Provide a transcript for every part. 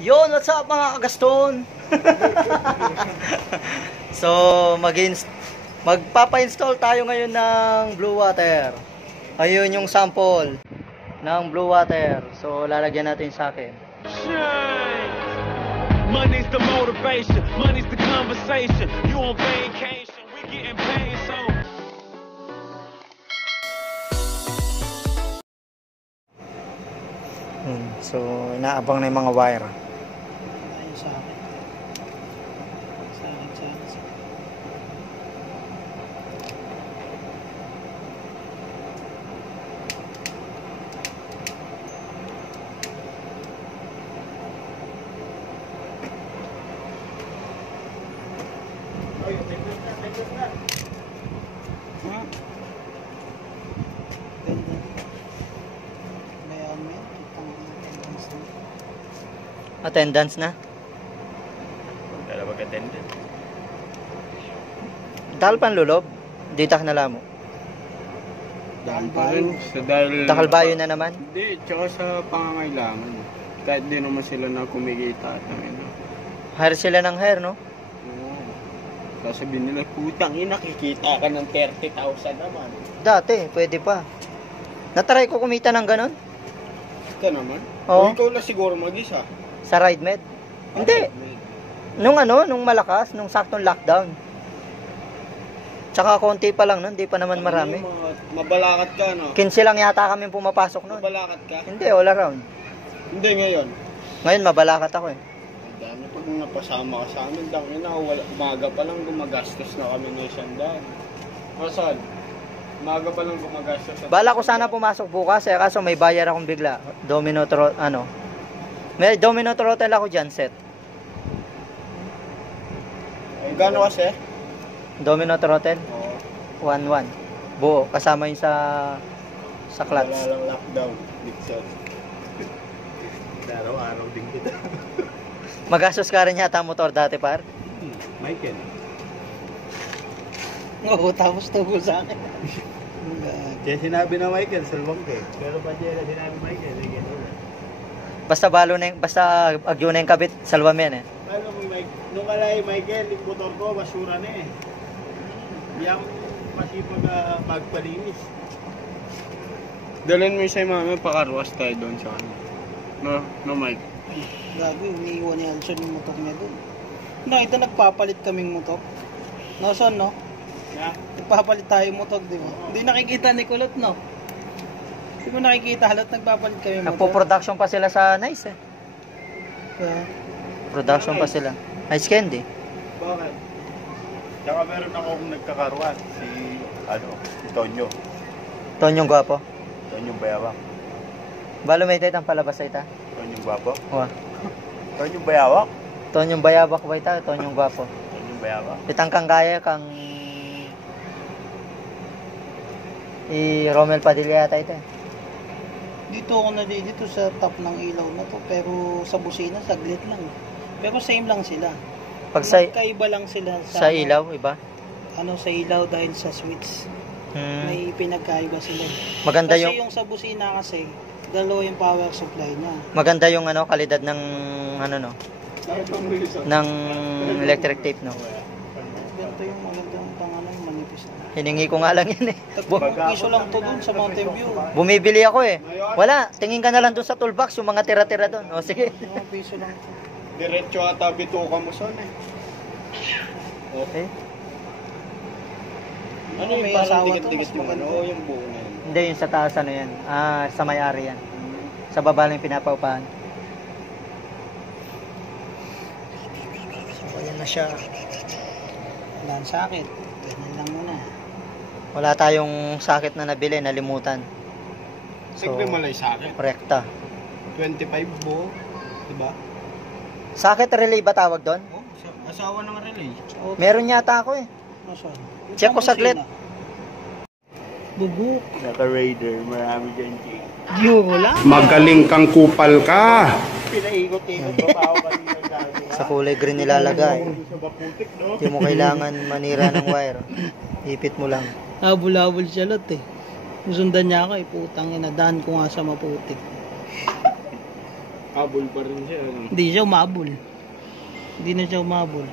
Yon, what's up mga kagaston? So, magpapa-install tayo ngayon ng Blue Water. Ayun yung sample ng Blue Water. So, lalagyan natin sa akin. Money's the motivation, money's the conversation. You on vacation, we getting paid, so. So, inaabang na yung mga wire. Ayun sa akin. Sa akin. Attendance na. Dala mag-attendance. Dahil pan lulob, ditak na lamo. Dahil pa rin. Dahil Takalbayo na naman. Hindi, tsaka sa pangangailangan. Kahit di naman sila na kumikita. Hire sila ng hire, no? Oo. Sasabihin nila, putang ina, kikita ka ng 30,000 naman. Dati, pwede pa. Natry ko kumita ng ganon. Ito naman? Oo. O ikaw lang siguro mag-isa. Sa ride med. Hindi. Nung malakas, nung saktong lockdown. Tsaka konti pa lang nun, hindi pa naman marami. Mabalakat ka, no? 15 lang yata kami pumapasok nun. Mabalakat ka? Hindi, all around. Hindi, ngayon. Ngayon, mabalakat ako eh. Ang dami pag napasama ka sa amin, dami na, umaga pa lang gumagastos na kami ng $100. Masal, umaga pa lang gumagastos. Bala ko sana pumasok bukas eh, kaso may bayar akong bigla. May domino throttle ako dyan, set. Ay, gano'n kasi? Domino throttle, Oo. 1-1. Buo, kasama yung sa clutch. Wala lang lockdown. Dixon. Araw-araw din kita. Magastos ka rin yata motor dati, par? Michael. Oo, tapos tubo sa akin. Kaya sinabi na Michael, salwang ka eh. Pero pa dyan na sinabi Michael, ay gano'n. Basta agyo na yung kabit, salwa mo yan eh. Alam mo, nung kalay Michael, yung motor ko, basura na eh. Hindi ako masipag magpalinis. Dalhin mo sa mami, pakarwas tayo doon sa kanya. No Mike? Gabi, umiiwan ni Alson yung motor niya doon. Nakita nagpapalit kaming motor. Nasaan, no? Yeah. Nagpapalit tayo motor, di ba? Hindi nakikita ni Kulot, no? Hindi mo nakikita, halat nagpapalit kami motor. Nagpo-production pa sila sa Nice eh. Yeah. Production pa sila. Nice Candy. Bakit? Tsaka meron akong nagkakarwas, si Tonyo. Tonyong Gwapo. Tonyong Bayawak. Balo may taytang palabas sa ita. Tonyong Gwapo? Wa. Tonyong Bayawak? Tonyong Bayabak ba ita? Tonyong Gwapo. Tonyong Bayawak? Itang kang kaya kang Romel Padilla yata ito eh. Dito ako dito sa top ng ilaw na to, pero sa busina, saglit lang. Pero same lang sila. Pag sa Kaiba lang sila sa ilaw, iba? Sa ilaw dahil sa switch. May pinagkaiba sila. Maganda Kasi yung yung sa busina kasi, dalawa yung power supply niya. maganda yung kalidad ng ng electric tape, no. Ganito yung magandang manipis na. Hiningi ko nga lang yun eh. Piso lang to dun sa Mountain View. Bumibili ako eh. Wala, tingin ka na lang dun sa toolbox yung mga tira-tira doon. O sige. Piso lang to. Diretso ata bituka mo son eh. Okay. Ano yung may parang asawa to, dikit-dikit mas yung maganda. yung buo na yun? Hindi, yung sa taas yan. Sa may-ari yan. Sa baba lang yung pinapaupahan. So, ayan na siya. Wala ang sakit. Ganyan lang muna. Wala tayong sakit na nabili, nalimutan. Sigbe malay sa akin. Rekta. 25 buo. Diba? Sakit relay ba tawag doon? Oh, asawa ng relay. Meron yata ako eh. Nasaan? Check ko saglit. Bubuk. Naka-raider, marami dyan, Jake. Wala. Magaling kang kupal ka! Pinaikot-ikot ba pa ako kanina Sa kulay green nilalagay. sa baputik, no? Hindi mo kailangan manira ng wire. Ipit mo lang. Habol-habol siya lot eh. Sundan niya ako eh. Putang ina. Daan ko nga sa maputik. Habol pa rin siya. Ano? Hindi siya umabol. Hindi na siya umabol.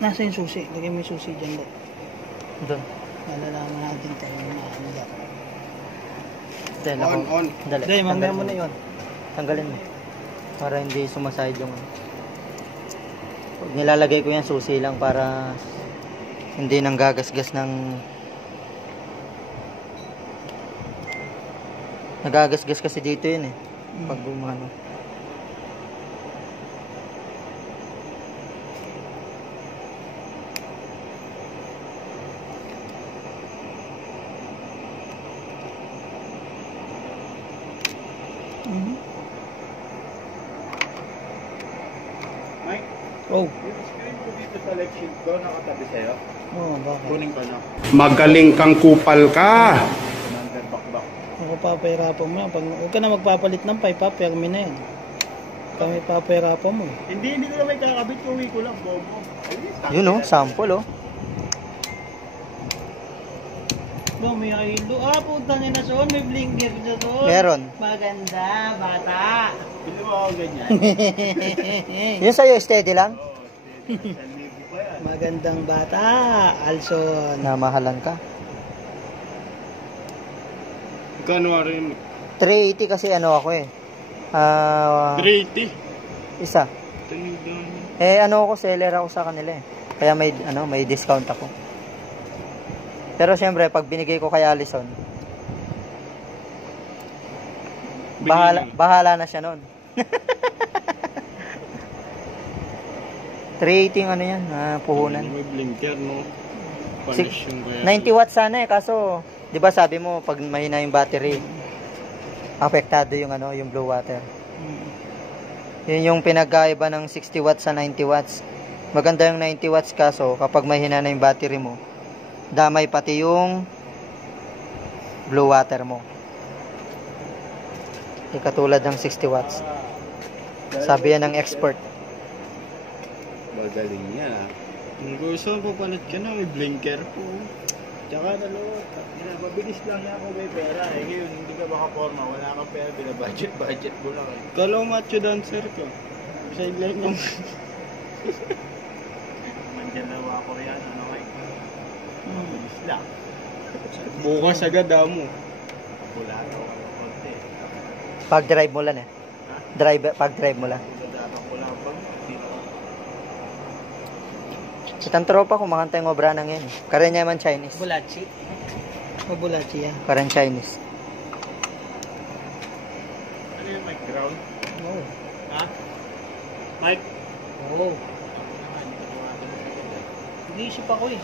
Nasa yung susi? Lagay mo yung susi dyan. Doon. Malalaman natin tayo na ano daw. Dahil On. Dali. Hindi, mamaya tanggalin mo na yun. Tanggalin mo. Para hindi sumasahid yung ano. Pag nilalagay ko yan, susi lang para hindi nang gagasgas ng nagagasgas kasi dito yun eh. Pag gumano. Mike, Oh. yung screen ko dito sa left shield ko, nakatabi sa'yo. Oo, bakit? Kunin ko na. Magaling kang kupal ka. Bakbak. Ako papahirapan mo yan. Huwag ka na magpapalit ng pipe, pirmi na yan. Kami papahirapan mo. Hindi ko na may kakabit. Kuwi ko lang, bobo. Yun oh, sample oh. Ba, may hilo. Ah, puta niya na soon. May blinker na soon. Meron. Maganda, bata. Pili mo ako ganyan. Yun sa'yo, steady lang? Magandang bata, Alson. Namahalan ka. Kano rin? 380 kasi ano ako eh. 380. Isa. Eh ano ako, seller ako sa kanila eh. Kaya may discount ako. Pero syempre, pag binigay ko kay Allison, bahala na siya noon. 380 ano yan, puhunan. May blinker, no? Six- Punish yung kaya. 90 watts sana eh, kaso, di ba sabi mo, pag mahina yung battery, apektado yung ano, yung blue water. Yun yung pinagkaiba ng 60 watts sa 90 watts. Maganda yung 90 watts kaso, kapag mahina na yung battery mo, damay pati yung blue water mo. Di katulad ng 60 watts. Sabi yan ng expert. Magaling yan, ha? Kung gusto mo, papalit ka na, may blinker po. Tsaka dalawa, mabilis lang yan kung may pera. Eh, ngayon, hindi ka makaporma, wala kang pera, binabudget mo lang. Kala mo macho dancer ka. Sideline mo. Mandyan na mga Koreano, ano kayo? Mabilis lang. Bukas agad mo. Wala na ako ng konti. Pag drive mo lang eh. Pag drive mo lang. Itang tropa ko, makanta yung obra ng yan. Karen niya man Chinese. Bulachi. O Bulachi yan. Karen Chinese. Ano yung mic ground? Oo. Ha? Mike? Oo. Nag-iisip ako eh.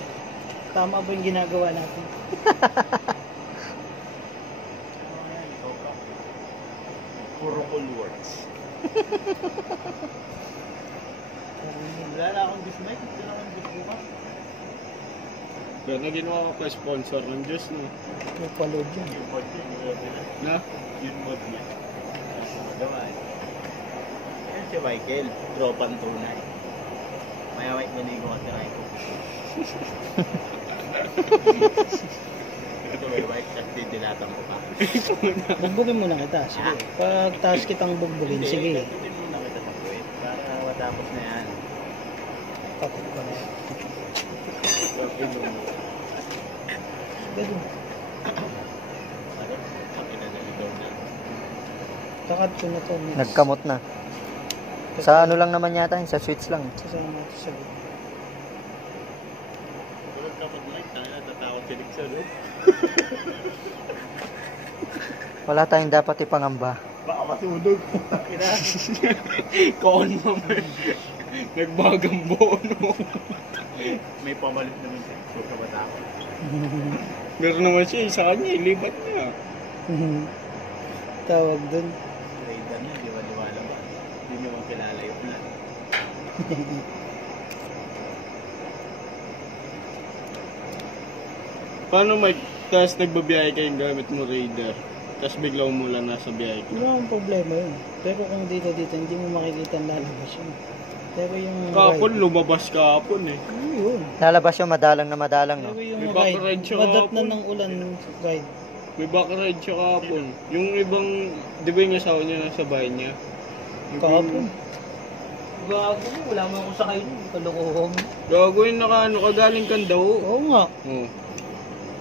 Tama ba yung ginagawa natin? Puro cool words. Wala na akong Diyos, Mike. Wala na akong Diyos bukas. Pero na ginawa ko pa sponsor ng Diyos, no? Yung palood yun. Yung mod yun. Na? Yung mod niya. Magawa eh. Yan si Michael. Tropang tunay. Maya Mike nanigo ka si Raiko. Ito may Mike. Kasi dinatang mo pa. Bugbugin muna kita. Sige. Pag taas kitang bugbugin, sige. Hindi mo na kita tapuin. Para matapos na yan. Takot ko na yan. Ganun. Takat ko na to. Miss. Nagkamot na. Sa ano lang naman yata, sa switch lang. Sasama ito sa gitna. Tulad kapag Mike, tayo natatakot si Nixon, no? Wala tayong dapat ipangamba. Baka masunog. Takina. Kaon mo, Mike. Nagbagang bono. May pamalit naman siya. Huwag ka matakot. Meron naman siya, sa kanya, ilipat niya. Tawag dun. Raider niya, di ba liwala ba? Hindi niyo makilala yung plan. Paano Mike, tapos nagbabiyahe kayong gamit mo Raider, tapos bigla mo lang nasa biyahe ka? Wala akong problema yun. Pero kung dito, hindi mo makikita ang lalabas yun. Pero yung Kapon, ride, lumabas kapon eh. ano yun? Lalabas yung madalang na madalang, no? Pero yung May ride, background siya madat na kapon. ng ulan ride. May backride siya kahapon. Yung ibang, di ba yung asawa niya nasa bahay niya? Yung Kahapon. Gago, wala mo akong sakay nun. Kalokohan mo. Gago yun kagaling kan daw. Oo nga. Oh.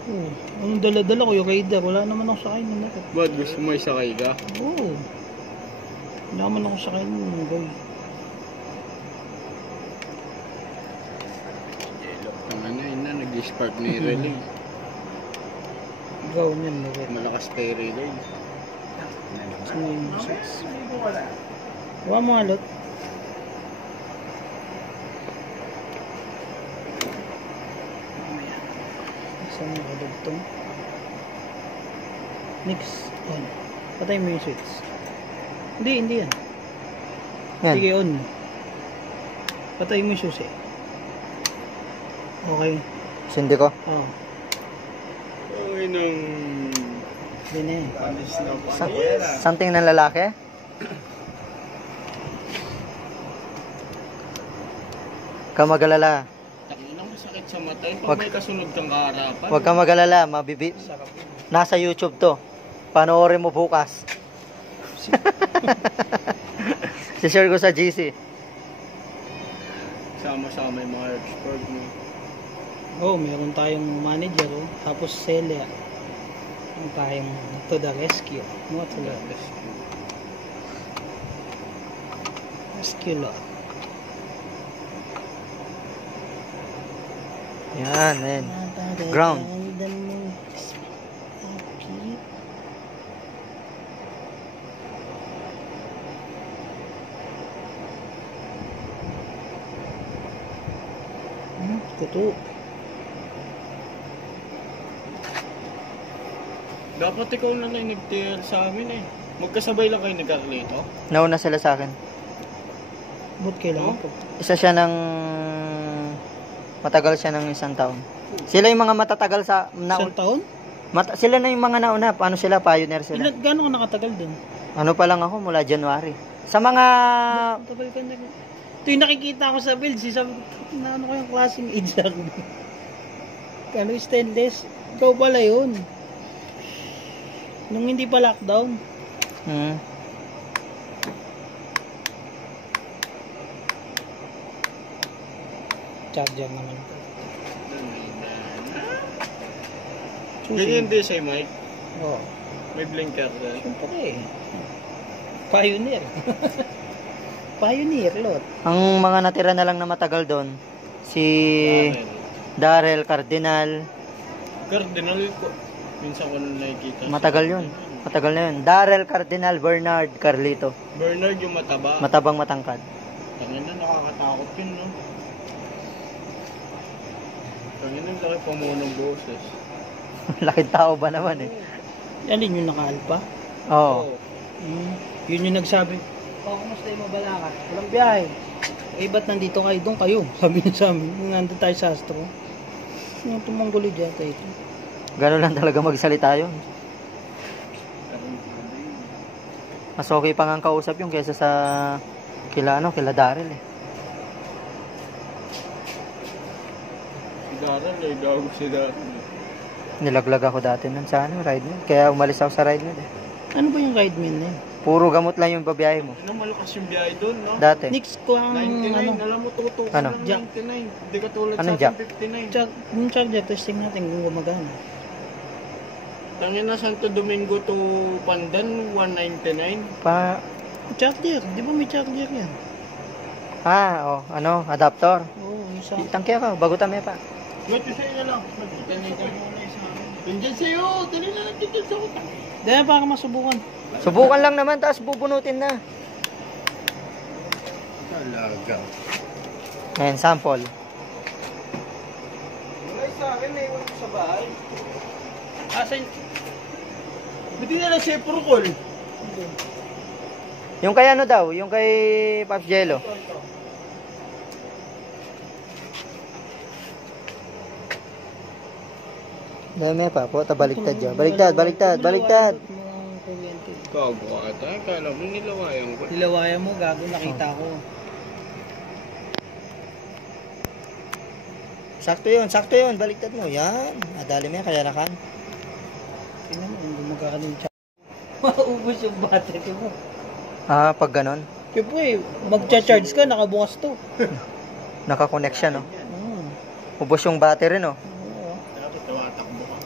Oo. Anong dala-dala ko yung Raider? Wala naman ako sakay nun. Ba't gusto mo isakay ka? Oo. Wala naman ako sakay nun, boy. Yun na, nag-spark na yung relay. Ikaw niyan, Mabet. Malakas pa yung relay. Saan na yung six? Huwag mo alot. Saan yung kadugtong? Next. On. Patay mo yung switch. Hindi yan. Yan. Sige, on. Patay mo yung susi. Okay. Sindi ko. Oh. Okay nang... Hindi na yan. Panis na Something ng lalaki? Huwag kang mag-alala. Takinang masakit sa mata. Pag Wag- may kasunod kang kaharapan. Huwag kang mag-alala. Nasa YouTube to. Panoorin mo bukas. Si-share ko sa GC. Sama-sama yung mga expert mo. Oh, meron tayong manager, oh. Tapos seller. Meron tayong to the rescue. What to the rescue lot. Yan, man. Ground. Kuto. Dapat ikaw na lang nag-TL sa amin eh. Magkasabay lang kayo nagkakalito. Nauna sila sa akin. Ba't kailangan ko? Isa siya ng... Matagal siya ng 1 taon. Sila yung mga matatagal sa... Isang taon? Sila na yung mga nauna. Paano sila? Pioneer sila. Gano'n ka nakatagal dun? Ano pa lang ako mula January. Sa mga... Tagal ka na. Ito yung nakikita ko sa builds. Sabi ko, na ano kayong klaseng age ako? Ano yung stainless? Ikaw pala yun. Nung hindi pa lockdown. Charger naman. Ganyan din sa'yo, Mike. Oo. May blinker din. Siyempre eh. Pioneer. Pioneer, lot. Ang mga natira na lang na matagal doon, si Darrell Cardinal. Cardinal ko. Minsan ko na nakikita. Matagal yun. Matagal na yun. Darrell Cardinal, Bernard Carlito. Bernard yung mataba. Matabang matangkad. Tangin na, nakakatakot yun, no? Tangin na, laki pa mo ng boses. Laking tao ba naman eh. Alin yung naka-alpa? Oo. Yun yung nagsabi, kumusta yung mabalakat? Walang biyahe. Eh, ba't nandito kayo? Doon kayo. Sabi niya sa amin. Nung nandun tayo sa Astro. Yung tumangguli dyan tayo. Gano'n lang talaga magsalita yun. Mas okay pa nga ang kausap yung kaysa sa kila Darrell eh. Si Darrell eh, gago si Darrell. Nilaglag ako dati nun sa ride mill. Kaya umalis ako sa ride mill eh. Ano ba yung ride mill na yun? Puro gamot lang yung babiyahe mo. Ano, malakas yung biyahe doon, no? Dati. Next ko ang 99, alam mo, tutukan Ano? ng 99. Hindi ka tulad Anong sa jack? atin, 59. yung charger, testing natin kung gumagana. Tangin na Santo Domingo to Pandan, 199. Charger, di ba may charger yan? Adapter. Oo, isa. Tangke ako, bago tami pa. Wait, sa'yo na lang. Magtanay ka muna sa amin. Nandiyan sa'yo, dali na nandiyan sa utang. Dahil para masubukan. Subukan lang naman, tapos bubunutin na. Talaga. Ayan, sample. Wala sa akin, naiwan ko sa bahay. Asan? Buti na lang siya call. Yung kay daw, yung kay Pops Jello. Dami pa po, baliktad dyan. Baliktad. Gago ka ata, kala mo nilawayan ko. Nilawayan mo, gago, nakita ko. Sakto yun, baliktad mo. Yan, nadali mo yan, kaya nakan. Tingnan mo, Hindi magkakaroon yung charge. Maubos yung battery mo. Pag ganon, Siyempre, magcha-charge ka, nakabukas to. nakakonect siya, no? Mm. Ubos yung battery, no? Oo. Dapat tumatakbo ka.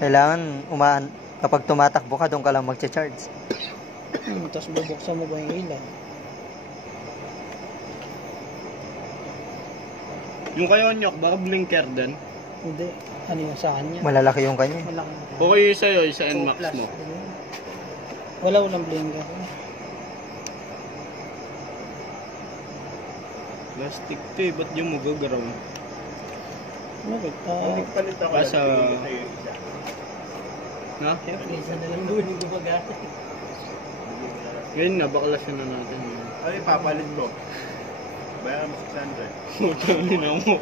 Kailangan kapag tumatakbo ka, doon ka lang magcha-charge. Tapos bubuksan mo ba yung ilaw? Yung kayo nyok, baka blinker din. Hindi. Ano yung sa kanya? Malalaki yung kanya. Malaki. Okay sa'yo, isa NMAX Plus. mo. Walang blinker. Plastic to eh, ba't yung magagaraw? Bakit? Palit ako lang. Na? Siyempre, isa na lang doon yung gumagana. Ngayon na, baklasin na natin. Ay, papalit ko. Bayaran mo 600. Utang na mo.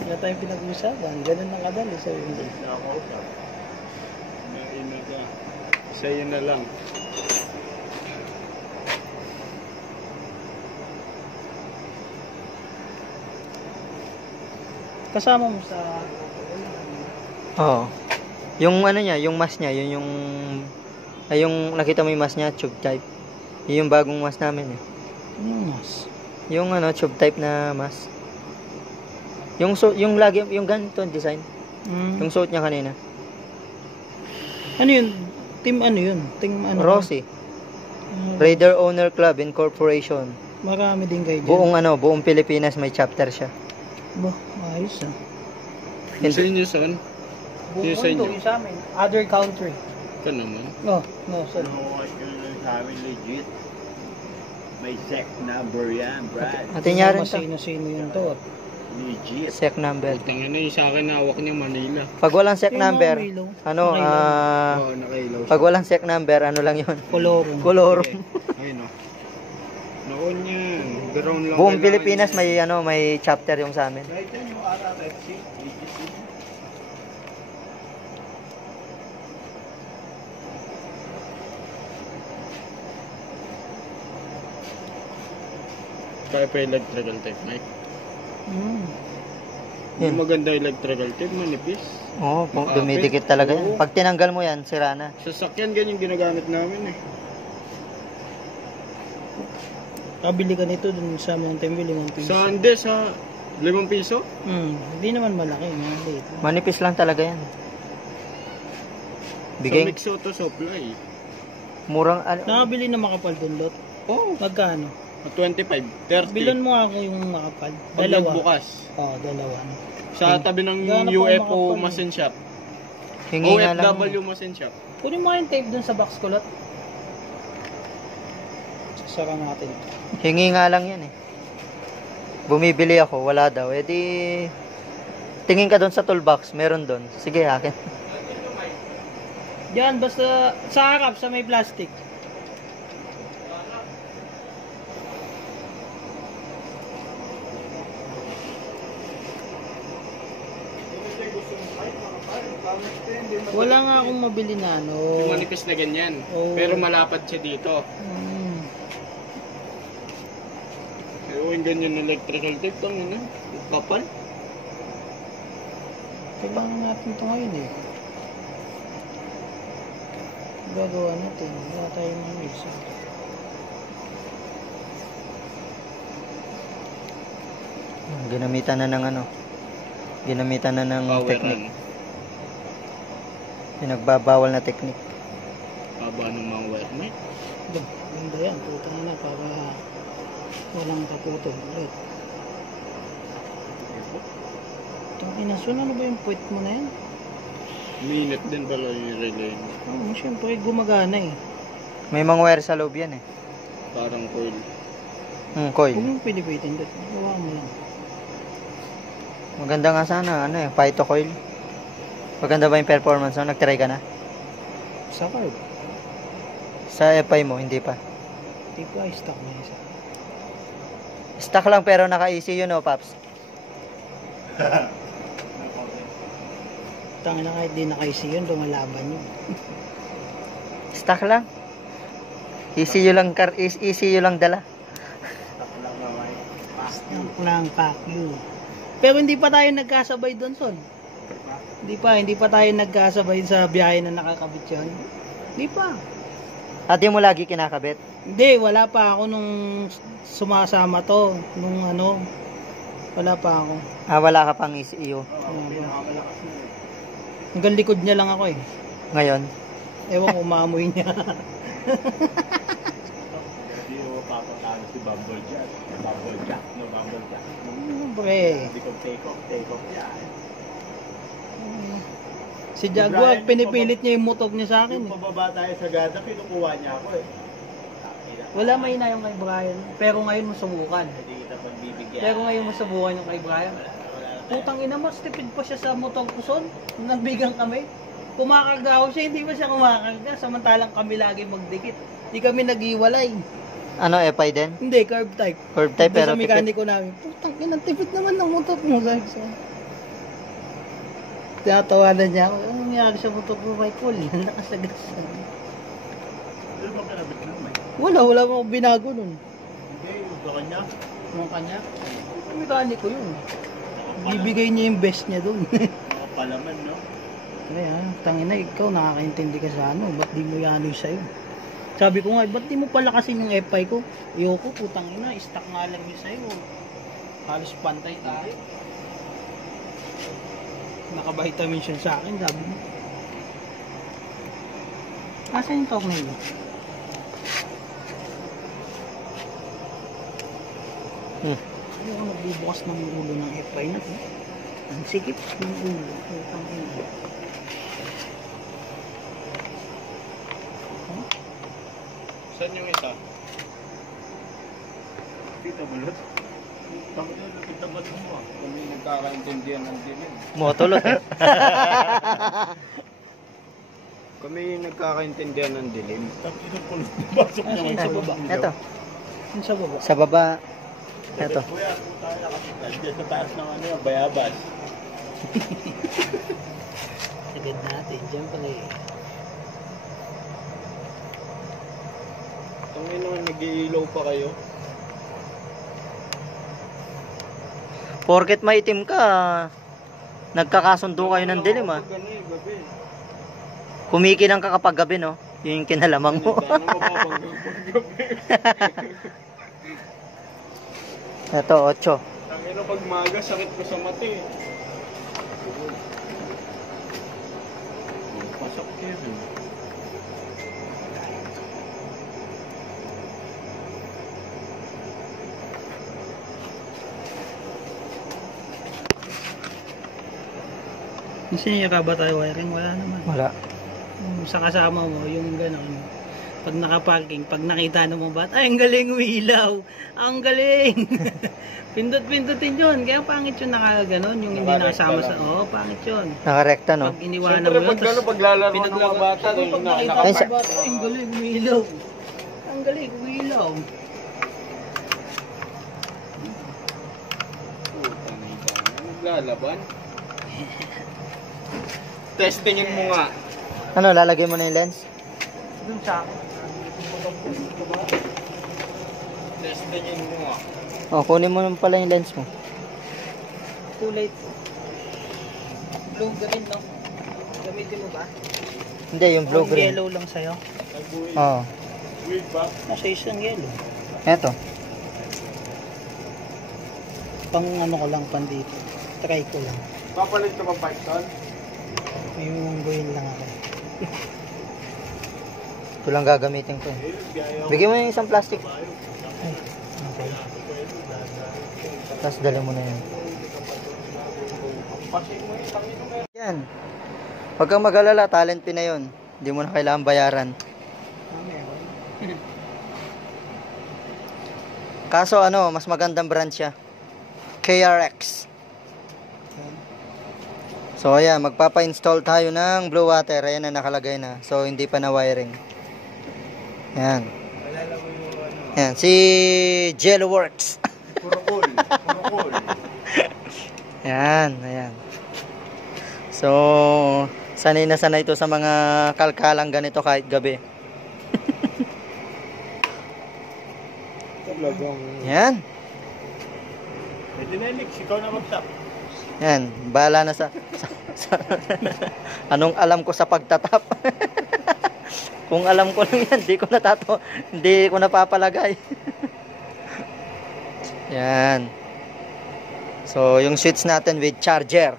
Wala tayong pinag-uusapan. Ganun ang kadali sa hindi. Na ako pa. Naina ka. Sa'yo na lang. Kasama mo sa... Oo. Yung ano niya, yung mask niya, yun yung... Ay, yung nakita mo yung mask niya, tube type. Yun yung bagong mask namin eh. Ano mas? Yung ano, tube type na mask. Yung lagi, yung ganito design. Yung suot niya kanina. Ano yun? Team ano yun? Team ano? Rossi. Raider Owner Club Incorporation. Marami din kayo dyan. Buong Pilipinas may chapter siya. Ba, ayos ah. Yung sa inyo, son? Buong Yung sa mundo, inyo? yung sa amin. Other country. Ka naman. No, sir. Ano ko yun sa amin legit. May sec number yan, Brad. Ate niya rin to. Sino yun to. Legit. Sec number. Utang na yung sa akin, hawak niya Manila. Pag walang sec Yung number, mga ilaw. ano, Oo, nakailaw siya. pag walang sec number, ano lang yun? Colorum. Colorum. Ayun o. Naon yan. Ground lang. Buong kailangan Pilipinas niya. may chapter yung sa amin. Kahit yan yung RRFC. Legit yun. Kaya pa electrical tape, Mike. Mm. Yung maganda electrical tape, manipis. Oo, dumidikit talaga yan. Pag tinanggal mo yan, sira na. Sasakyan, ganyan ginagamit namin eh. Kabili ka nito dun sa amin ng temple, 5 piso. Sa 5 piso? Hindi naman malaki, maliit. Manipis lang talaga yan. Sa Bigay, mix auto supply. murang, Nakabili na makapal dun, Lot. Oh, Magkano? 25, 30. Bilon mo ako yung makapal. Pag Dalawa. nagbukas. Oo, dalawa. Sa tabi ng Gano'n po UFO makapal. machine shop. hingi nga lang. OFW machine shop. Kunin mo yung tape dun sa box ko, Lot. Sasara natin. Hingi nga lang yan eh. Bumibili ako, wala daw. Eh di, tingin ka doon sa toolbox, meron doon. Sige, akin. Diyan, basta sa harap, sa may plastic. Wala nga akong mabili na ano. Yung manipis na ganyan. Oo. Pero malapad siya dito. Yung ganyan na electrical tape, tangin na. Kapal. Kailangan natin ito ngayon eh. Gagawa natin. Wala tayong mga isa. Ginamitan na ng ano. Ginamitan na ng Power technique. Pinagbabawal na technique. Haba ng mga wire niya. Ganda yan. Puta na para walang kaputol ulit. Inasun, ano ba yung puwet mo na yan? Minute din pala yung relay niya. Oo, syempre gumagana eh. May mga wire sa loob yan eh. Parang coil. Coil. Huwag mong pilipitin doon. Gawa mo lang. Maganda nga sana, ano eh, phyto coil. Maganda ba yung performance mo? Nag-try ka na? Sa card. Sa FI mo, hindi pa. Hindi ko ay stock na isa. Stock lang pero naka-ECU no, Paps? Tangin na kahit di nakaisi yun, lumalaban yun. Stock lang. ECU lang, ECU lang dala. Stock lang, pack you. Pero hindi pa tayo nagkasabay doon, Son. Hindi pa tayo nagkasabay sa biyahe na nakakabit yun. Hindi pa. At di mo lagi kinakabit? Hindi, wala pa ako nung sumasama to. Nung ano, wala pa ako. Wala ka pang ECU. Hanggang likod niya lang ako eh. Ngayon? Ewan ko, maamoy niya. Hindi mo papatalo si Bumble Jack. Bumble Jack. Pre. Hindi ko take off yan. Si Jaguar, pinipilit niya yung mutog niya sa akin Yung eh. pababa tayo sa gata, kinukuha niya ako eh. Wala mahina yung kay Brian. Pero ngayon mo subukan. Hindi kita pagbibigyan. Pero ngayon mo subukan yung kay Brian. Putang ina mo, stupid pa siya sa motor ko, Son. Nagbigang kami. Kumakarga ako siya, hindi pa siya kumakarga. Samantalang kami lagi magdikit. Hindi kami nag-iwalay. Ano, FI din? Hindi, curve type. Curve type pero Sa mekaniko namin. Putang ina, tipid naman ng motor mo. Sabi ko. Tinatawanan niya ako. Ano nangyari sa motor ko, Michael? Nakasagas. Ano ba kinabit na may? Wala mo binago nun. Hindi, yung sa kanya. Yung kanya? Yung mekaniko yun. Bibigay niya yung best niya dun. Nakapalaman, no? Kaya, tangina, ikaw nakakaintindi ka sa ano, ba't di mo yanoy sa'yo? Sabi ko nga, ba't di mo palakasin yung FI ko? Ayoko, putang ina, stock nga lang yun sa'yo. Halos pantay tayo. Naka-vitamin siya sa akin, sabi mo. Asan yung talk na yun? Ayaw ko nagbubukas ng ulo ng FI na to. Ang sikip ng ulo. Putang ina. Saan yung isa? Kita balot. Kita balot mo ah. Kami nagkakaintindihan ng dilim. Motolot eh. Kami nagkakaintindihan ng dilim. Pasok naman sa baba. Ito. Yung sa baba. Sa baba. Ito. Kuya, kung tayo nakapitad dyan sa taas ng ano yung bayabas. Agad natin, dyan pala eh. Tangin naman, nag-iilaw pa kayo. Porket maitim ka, nagkakasundo kayo ng dilim ah. Pag ano eh, gabi. Kumikinang ka kapag gabi no? Yun yung kinalamang mo. Ano mababanggang pag gabi? Ito, 8. Tangin na pag maga, sakit ko sa mata eh. Pasok yun. Sinira ba tayo wiring? Wala naman. Wala. Sa kasama mo, yung gano'n. Pag nakaparking, pag nakita ng mga bata, ay, ang galing umilaw. Ang galing. Pindot-pindutin yun. Kaya pangit yun nakaganon. Yung hindi nakasama sa... Oo, pangit yun. Nakarekta no? Pag iniwanan Siyempre mo yun, pag gano'n, paglalaro ng mga pinaglaga- bata, Pag doon na nakita Ay, ng mga bata, ay, ang galing umilaw. Ang galing umilaw. Naglalaban. Testingin mo nga. Ano, lalagay mo na yung lens? Doon sa akin. Testingin mo nga. Oh, kunin mo naman pala yung lens mo. Too late. Blue green, no? Gamitin mo ba? Hindi, yung blue Yung green. yellow lang sa'yo. Oo. Wait ba? Nasa isang yellow. Eto. Pang ano ko lang, pan dito. Try ko lang. Papalit ka pa Python? May mungguin lang ako. Ito lang gagamitin ko. Bigyan mo yung isang plastic. Ay, okay. Tapos dala mo na yun. Yan. Huwag kang mag-alala, talent pin na yun. Hindi mo na kailangan bayaran. Kaso ano, mas magandang brand siya. KRX. So ayan, magpapa-install tayo ng blue water. Ayan na nakalagay na. So hindi pa na wiring. Ayan. Ayan, si Jelworks. Puro cool. Puro cool. Ayan, ayan. So, sanay na sanay ito sa mga kalkalang ganito kahit gabi. Talagang... Ayan. Pwede na Nix, ikaw na mag-tap. Yan, bahala na anong alam ko sa pagtatap. Kung alam ko lang yan, hindi ko napapalagay. Yan. So, yung switch natin with charger.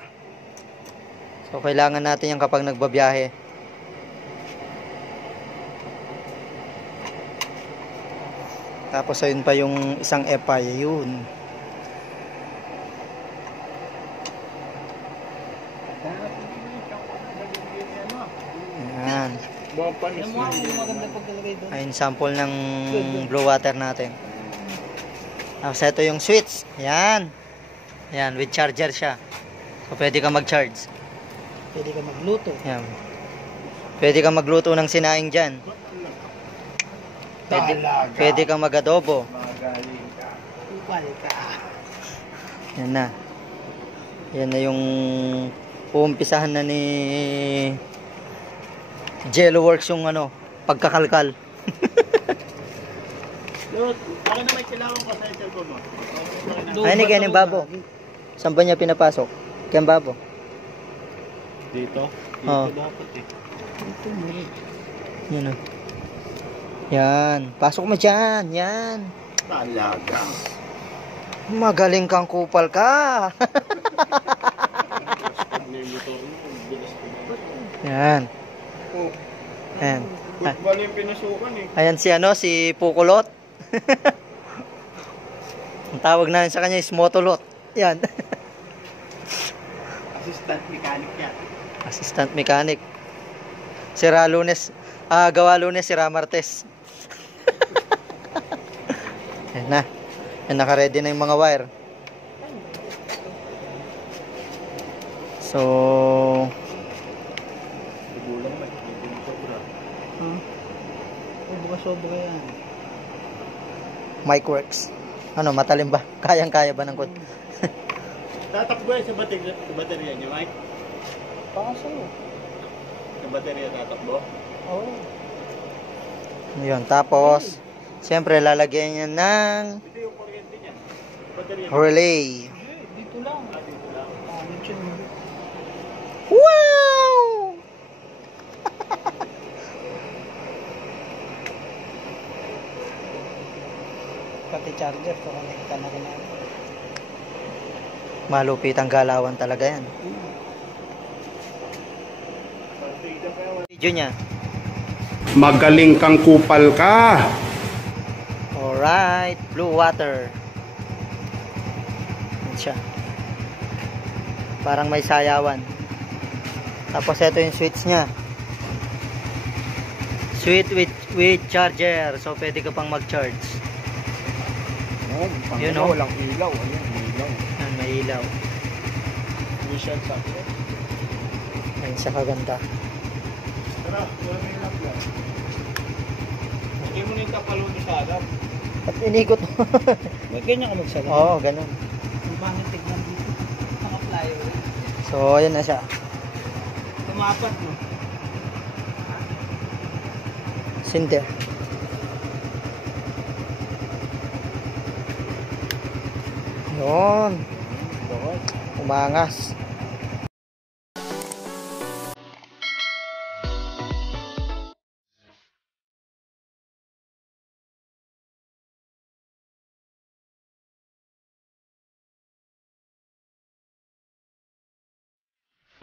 So, kailangan natin yan kapag nagbabiyahe. Tapos, ayun pa yung isang EPI, yun. Yan. Yung mga maganda pagkalagay doon. Ayun, sample ng blue water natin. Tapos, ito yung switch. Yan. Yan, with charger siya. So, pwede ka mag-charge. Pwede ka magluto. Yan. Pwede ka magluto ng sinaing dyan. Pwede ka mag-adobo. Kupal ka. Yan na. Yan na yung uumpisahan na ni Jelloworks yung pagkakalkal. Lord, bakit na may kailangan ko sa cellphone mo? Ay, ni Kenny Babo. Saan ba niya pinapasok? Ken Babo. Dito? Oo. Dapat eh. Yan o. Yan. Pasok mo dyan. Yan. Talaga. Magaling kang kupal ka. Yan. Yan. Football yung pinasukan eh. Ayan si Pukulot. Ang tawag namin sa kanya is Motolot. Yan. Assistant mechanic yan. Assistant mechanic. Sira Lunes. Gawa Lunes, sira Martes. Yan na. Yan, naka-ready na yung mga wire. So, Bulang ba? Hindi mo sobra. Sobra yan. mic works. Matalim ba? Kayang-kaya ba ng kod? Tatakbo yan sa baterya niya, Mike? Paso. Sa baterya tatakbo? Oo. Yun, tapos, siyempre, lalagyan niya ng Ito yung kuryente niya. Baterya. relay. Dito lang. Dito lang. Pangit yun. Wow! Pati charger ko connecta na rin natin. Malupit ang galawan talaga yan. Video niya. Magaling kang kupal ka. Alright, blue water. Yan siya. Parang may sayawan. Tapos ito yung switch niya. Switch with charger. So pwede ka pang mag-charge. Yun o. Walang ilaw. Ayan, may ilaw. Yan, may ilaw. Mission socket. Yan siya kaganda. Tara, wala may ilaw lang. Hindi mo na yung kapalo sa harap. At inikot mo. May ganyan ka magsagot. Oo, ganun. Ang pangit tignan dito. Naka-flyway. So, ayan na siya. Tumapat mo. Cinder. Yun. Umangas.